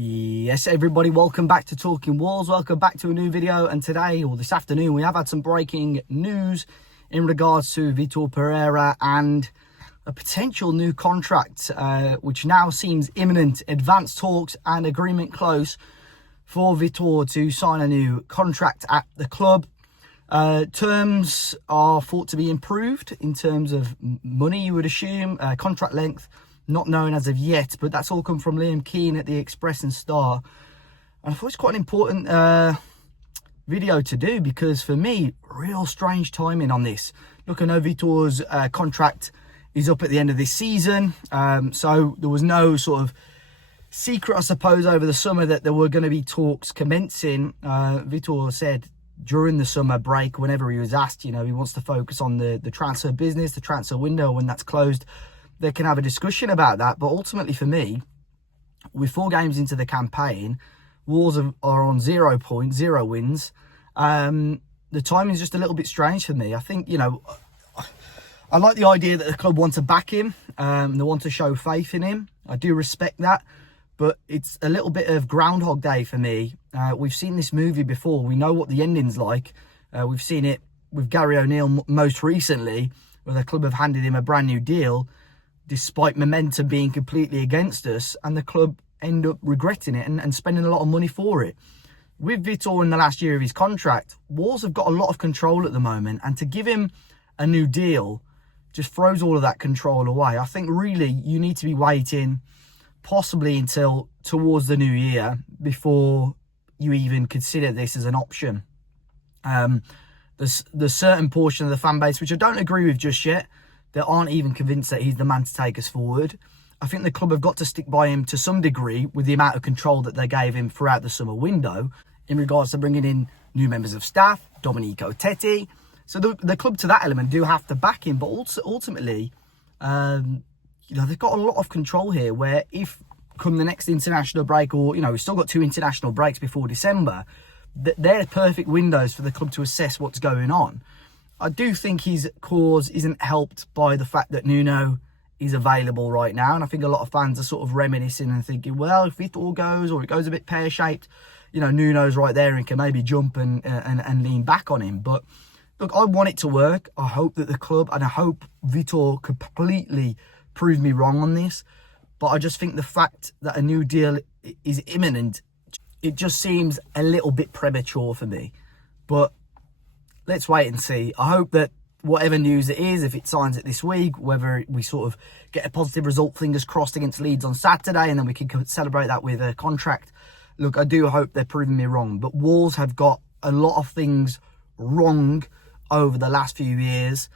Yes, everybody, welcome back to Talking Wolves. Welcome back to a new video. And today, or this afternoon, we have had some breaking news in regards to Vitor Pereira and a potential new contract, which now seems imminent. Advanced talks and agreement close for Vitor to sign a new contract at the club. Terms are thought to be improved in terms of money, you would assume. Contract length not known as of yet, but that's all come from Liam Keane at the Express and Star. And I thought it's quite an important video to do, because for me, real strange timing on this. Look, I know Vitor's contract is up at the end of this season, so there was no sort of secret, I suppose, over the summer that there were going to be talks commencing. Vitor said during the summer break, whenever he was asked, you know, he wants to focus on the transfer business, the transfer window. When that's closed, they can have a discussion about that. But ultimately for me, with 4 games into the campaign, Wolves are on 0 points, 0 wins. The timing is just a little bit strange for me. I think, you know, I like the idea that the club want to back him. They want to show faith in him. I do respect that. But it's a little bit of Groundhog Day for me. We've seen this movie before. We know what the ending's like. We've seen it with Gary O'Neill most recently, where the club have handed him a brand new deal, despite momentum being completely against us, and the club end up regretting it and spending a lot of money for it. With Vitor in the last year of his contract, Wolves have got a lot of control at the moment, and to give him a new deal just throws all of that control away. I think really you need to be waiting possibly until towards the new year before you even consider this as an option. There's certain portion of the fan base which I don't agree with just yet, that aren't even convinced that he's the man to take us forward. I think the club have got to stick by him to some degree with the amount of control that they gave him throughout the summer window in regards to bringing in new members of staff, Domenico Tetti. So the club to that element do have to back him, but also ultimately, you know, they've got a lot of control here, where if come the next international break, or, you know, we've still got 2 international breaks before December, they're perfect windows for the club to assess what's going on. I do think his cause isn't helped by the fact that Nuno is available right now. And I think a lot of fans are sort of reminiscing and thinking, well, if it all goes, or it goes a bit pear-shaped, you know, Nuno's right there and can maybe jump and lean back on him. But look, I want it to work. I hope that the club, and I hope Vitor completely prove me wrong on this. But I just think the fact that a new deal is imminent, it just seems a little bit premature for me. But let's wait and see. I hope that whatever news it is, if it signs it this week, whether we sort of get a positive result, fingers crossed, against Leeds on Saturday, and then we can celebrate that with a contract. Look, I do hope they're proving me wrong. But Wolves have got a lot of things wrong over the last few years.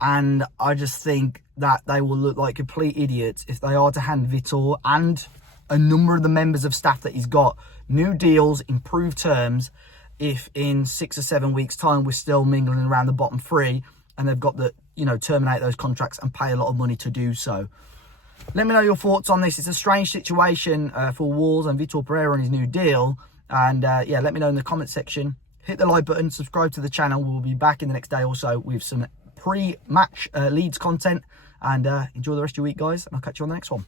And I just think that they will look like complete idiots if they are to hand Vitor and a number of the members of staff that he's got new deals, improved terms, if in 6 or 7 weeks' time we're still mingling around the bottom 3 and they've got to, you know, terminate those contracts and pay a lot of money to do so. Let me know your thoughts on this. It's a strange situation for Wolves and Vitor Pereira on his new deal. And yeah, let me know in the comment section. Hit the like button, subscribe to the channel. We'll be back in the next day or so with some pre-match Leeds content. And enjoy the rest of your week, guys. And I'll catch you on the next one.